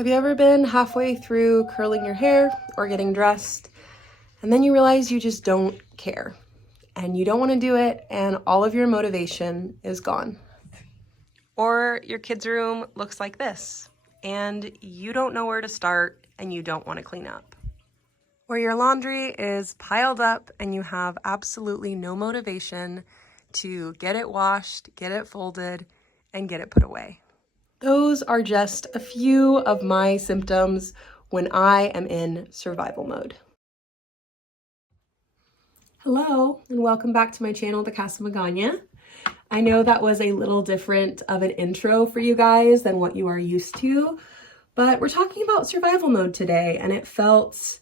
Have you ever been halfway through curling your hair or getting dressed, and then you realize you just don't care, and you don't want to do it, and all of your motivation is gone? Or your kid's room looks like this, and you don't know where to start, and you don't want to clean up. Or your laundry is piled up, and you have absolutely no motivation to get it washed, get it folded, and get it put away. Those are just a few of my symptoms when I am in survival mode. Hello, and welcome back to my channel, The Casa Magana. I know that was a little different of an intro for you guys than what you are used to, but we're talking about survival mode today, and it felt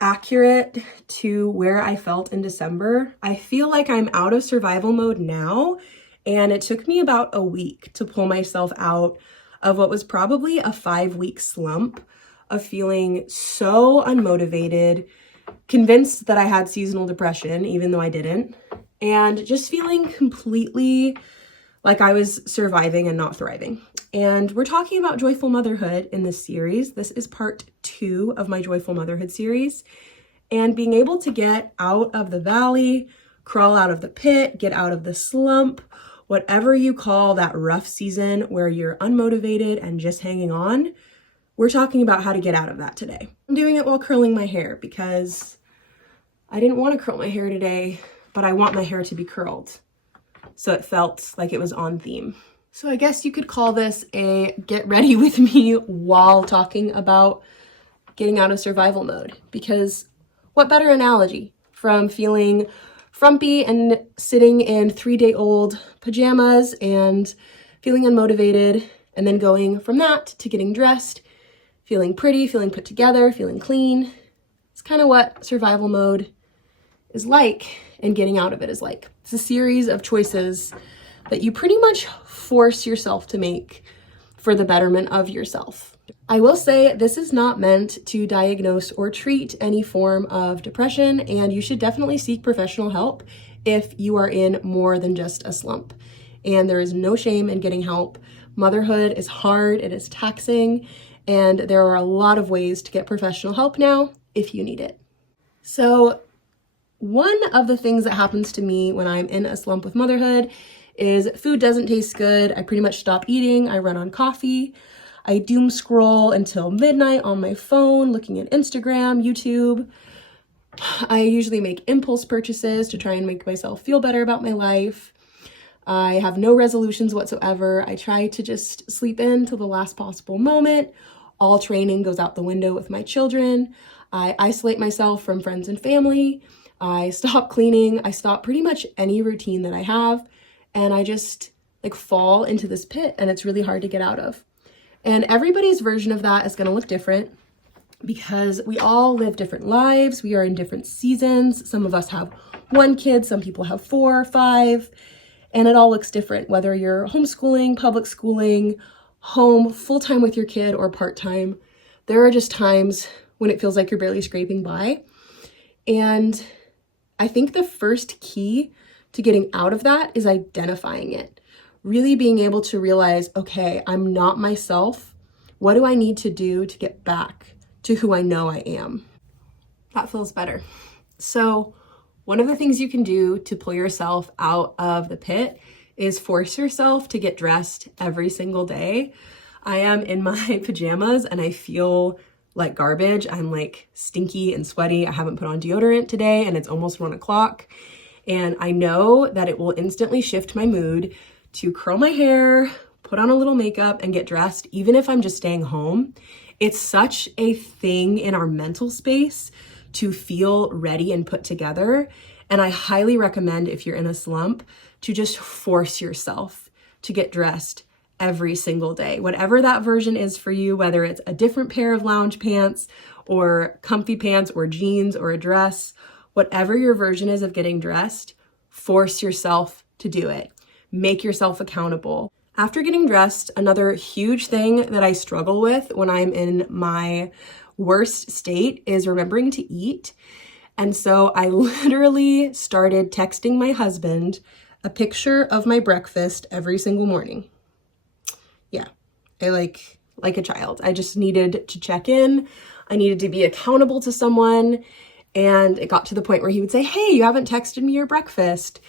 accurate to where I felt in December. I feel like I'm out of survival mode now, and it took me about a week to pull myself out of what was probably a 5-week slump of feeling so unmotivated, convinced that I had seasonal depression, even though I didn't, and just feeling completely like I was surviving and not thriving. And we're talking about joyful motherhood in this series. This is part 2 of my joyful motherhood series. And being able to get out of the valley, crawl out of the pit, get out of the slump, whatever you call that rough season where you're unmotivated and just hanging on, we're talking about how to get out of that today. I'm doing it while curling my hair because I didn't want to curl my hair today, but I want my hair to be curled. So it felt like it was on theme. So I guess you could call this a get ready with me while talking about getting out of survival mode, because what better analogy from feeling frumpy and sitting in 3-day-old pajamas and feeling unmotivated, and then going from that to getting dressed, feeling pretty, feeling put together, feeling clean. It's kind of what survival mode is like, and getting out of it is like. It's a series of choices that you pretty much force yourself to make for the betterment of yourself. I will say this is not meant to diagnose or treat any form of depression, and you should definitely seek professional help if you are in more than just a slump. And there is no shame in getting help. Motherhood is hard, it is taxing, and there are a lot of ways to get professional help now if you need it. So one of the things that happens to me when I'm in a slump with motherhood is food doesn't taste good. I pretty much stop eating. I run on coffee. I doom scroll until midnight on my phone, looking at Instagram, YouTube. I usually make impulse purchases to try and make myself feel better about my life. I have no resolutions whatsoever. I try to just sleep in till the last possible moment. All training goes out the window with my children. I isolate myself from friends and family. I stop cleaning. I stop pretty much any routine that I have. And I just fall into this pit, and it's really hard to get out of. And everybody's version of that is going to look different because we all live different lives. We are in different seasons. Some of us have 1 kid, some people have 4 or 5, and it all looks different, whether you're homeschooling, public schooling, home, full-time with your kid, or part-time. There are just times when it feels like you're barely scraping by. And I think the first key to getting out of that is identifying it. Really being able to realize, okay, I'm not myself. What do I need to do to get back to who I know I am? That feels better. So one of the things you can do to pull yourself out of the pit is force yourself to get dressed every single day. I am in my pajamas and I feel like garbage. I'm stinky and sweaty. I haven't put on deodorant today and it's almost 1 o'clock. And I know that it will instantly shift my mood to curl my hair, put on a little makeup, and get dressed, even if I'm just staying home. It's such a thing in our mental space to feel ready and put together. And I highly recommend, if you're in a slump, to just force yourself to get dressed every single day. Whatever that version is for you, whether it's a different pair of lounge pants or comfy pants or jeans or a dress, whatever your version is of getting dressed, force yourself to do it. Make yourself accountable. After getting dressed, another huge thing that I struggle with when I'm in my worst state is remembering to eat. And so I literally started texting my husband a picture of my breakfast every single morning. Yeah, I like a child. I just needed to check in. I needed to be accountable to someone. And it got to the point where he would say, hey, you haven't texted me your breakfast.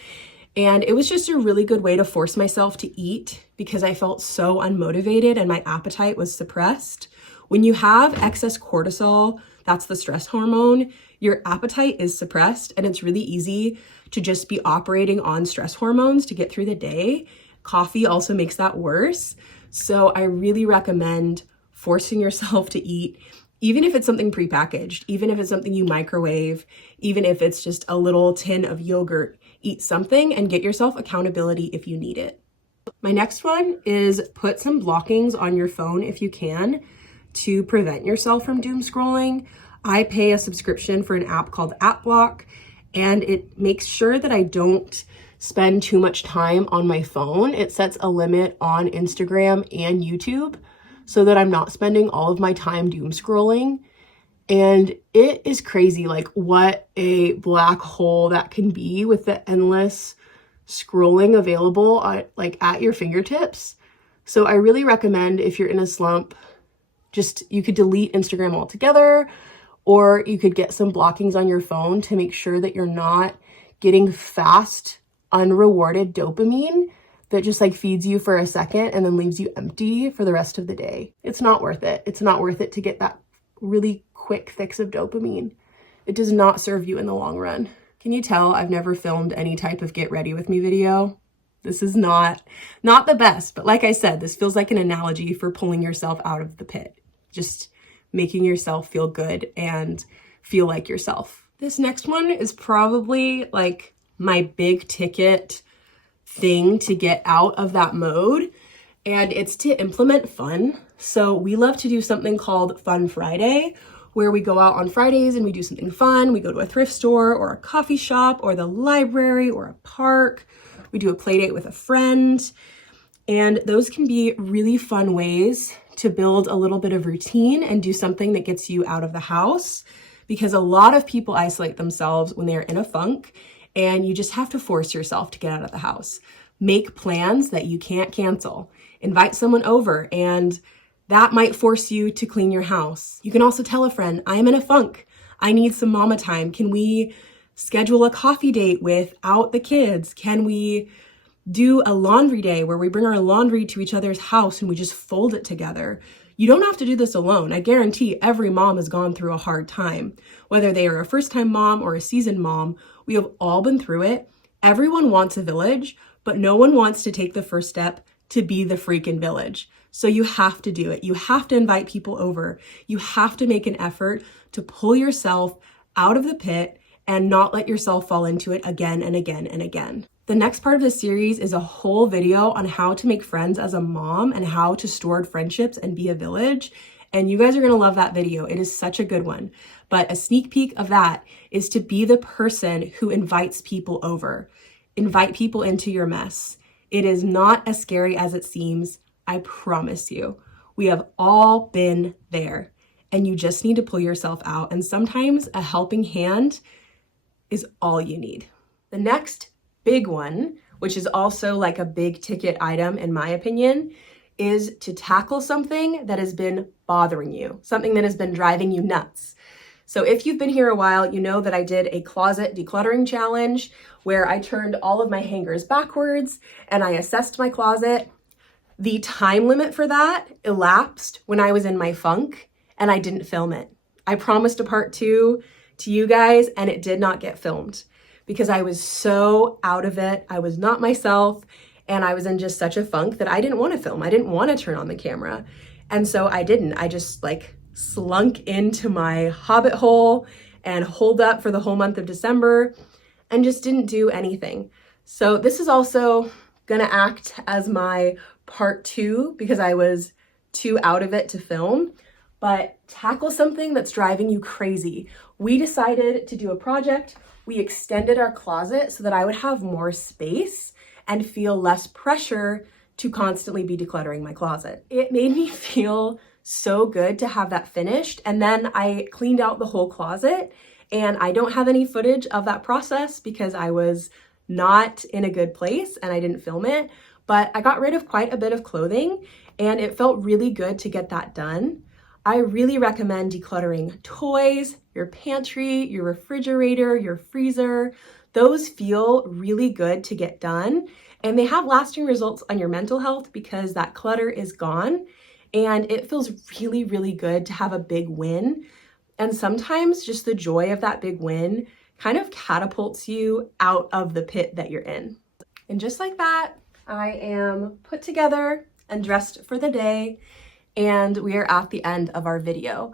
And it was just a really good way to force myself to eat because I felt so unmotivated and my appetite was suppressed. When you have excess cortisol, that's the stress hormone, your appetite is suppressed, and it's really easy to just be operating on stress hormones to get through the day. Coffee also makes that worse. So I really recommend forcing yourself to eat, even if it's something prepackaged, even if it's something you microwave, even if it's just a little tin of yogurt. Eat something and get yourself accountability if you need it. My next one is put some blockings on your phone if you can to prevent yourself from doom scrolling. I pay a subscription for an app called App Block, and it makes sure that I don't spend too much time on my phone. It sets a limit on Instagram and YouTube so that I'm not spending all of my time doom scrolling. And it is crazy, like what a black hole that can be with the endless scrolling available at your fingertips. So I really recommend if you're in a slump, you could delete Instagram altogether, or you could get some blockings on your phone to make sure that you're not getting fast, unrewarded dopamine that just feeds you for a second and then leaves you empty for the rest of the day. It's not worth it. It's not worth it to get that really quick fix of dopamine. It does not serve you in the long run. Can you tell I've never filmed any type of get ready with me video? This is not the best, but like I said, this feels like an analogy for pulling yourself out of the pit, just making yourself feel good and feel like yourself. This next one is probably like my big ticket thing to get out of that mode, and it's to implement fun. So we love to do something called Fun Friday, where we go out on Fridays and we do something fun. We go to a thrift store or a coffee shop or the library or a park. We do a play date with a friend. And those can be really fun ways to build a little bit of routine and do something that gets you out of the house, because a lot of people isolate themselves when they're in a funk, and you just have to force yourself to get out of the house. Make plans that you can't cancel. Invite someone over, and that might force you to clean your house. You can also tell a friend, I am in a funk. I need some mama time. Can we schedule a coffee date without the kids? Can we do a laundry day where we bring our laundry to each other's house and we just fold it together? You don't have to do this alone. I guarantee every mom has gone through a hard time. Whether they are a first-time mom or a seasoned mom, we have all been through it. Everyone wants a village, but no one wants to take the first step to be the freaking village. So you have to do it. You have to invite people over. You have to make an effort to pull yourself out of the pit and not let yourself fall into it again and again and again. The next part of this series is a whole video on how to make friends as a mom and how to store friendships and be a village. And you guys are gonna love that video. It is such a good one. But a sneak peek of that is to be the person who invites people over. Invite people into your mess. It is not as scary as it seems. I promise you. We have all been there, and you just need to pull yourself out. And sometimes a helping hand is all you need. The next big one, which is also like a big ticket item in my opinion, is to tackle something that has been bothering you, something that has been driving you nuts. So if you've been here a while, you know that I did a closet decluttering challenge where I turned all of my hangers backwards and I assessed my closet. The time limit for that elapsed when I was in my funk and I didn't film it. I promised a part 2 to you guys and it did not get filmed because I was so out of it. I was not myself and I was in just such a funk that I didn't want to film. I didn't want to turn on the camera. And so I didn't. I just slunk into my hobbit hole and holed up for the whole month of December and just didn't do anything. So this is also gonna act as my part 2 because I was too out of it to film, but tackle something that's driving you crazy. We decided to do a project. We extended our closet so that I would have more space and feel less pressure to constantly be decluttering my closet. It made me feel so good to have that finished. And then I cleaned out the whole closet, and I don't have any footage of that process because I was not in a good place and I didn't film it, but I got rid of quite a bit of clothing and it felt really good to get that done. I really recommend decluttering toys, your pantry, your refrigerator, your freezer. Those feel really good to get done, and they have lasting results on your mental health because that clutter is gone, and it feels really, really good to have a big win. And sometimes just the joy of that big win kind of catapults you out of the pit that you're in. And just like that, I am put together and dressed for the day, and we are at the end of our video.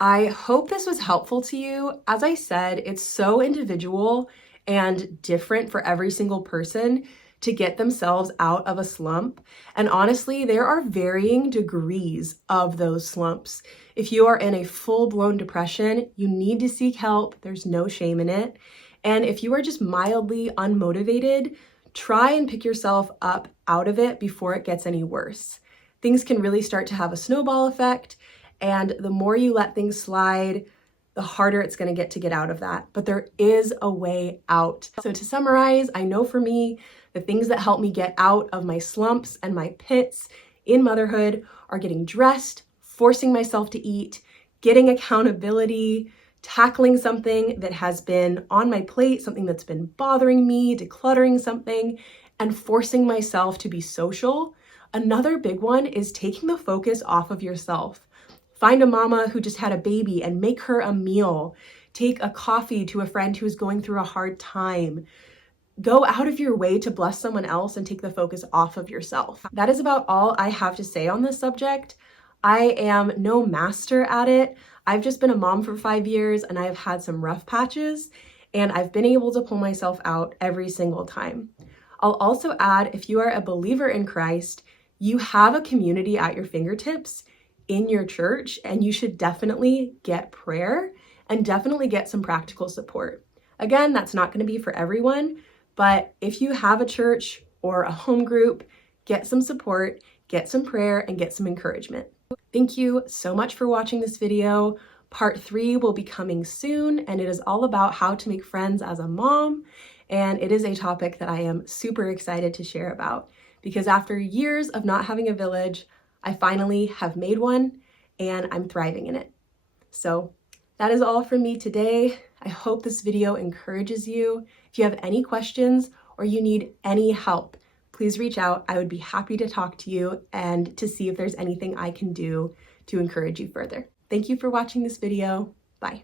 I hope this was helpful to you. As I said, it's so individual and different for every single person to get themselves out of a slump. And honestly, there are varying degrees of those slumps. If you are in a full-blown depression, you need to seek help. There's no shame in it. And if you are just mildly unmotivated, try and pick yourself up out of it before it gets any worse. Things can really start to have a snowball effect, and the more you let things slide, the harder it's going to get out of that. But there is a way out. So to summarize, I know for me, the things that help me get out of my slumps and my pits in motherhood are getting dressed, forcing myself to eat, getting accountability, tackling something that has been on my plate, something that's been bothering me, decluttering something, and forcing myself to be social. Another big one is taking the focus off of yourself. Find a mama who just had a baby and make her a meal. Take a coffee to a friend who is going through a hard time. Go out of your way to bless someone else and take the focus off of yourself. That is about all I have to say on this subject. I am no master at it. I've just been a mom for 5 years, and I've had some rough patches, and I've been able to pull myself out every single time. I'll also add, if you are a believer in Christ, you have a community at your fingertips in your church, and you should definitely get prayer and definitely get some practical support. Again, that's not going to be for everyone, but if you have a church or a home group, get some support, get some prayer, and get some encouragement. Thank you so much for watching this video. Part 3 will be coming soon, and it is all about how to make friends as a mom. And it is a topic that I am super excited to share about, because after years of not having a village, I finally have made one, and I'm thriving in it. So that is all from me today. I hope this video encourages you. If you have any questions or you need any help, please reach out. I would be happy to talk to you and to see if there's anything I can do to encourage you further. Thank you for watching this video. Bye.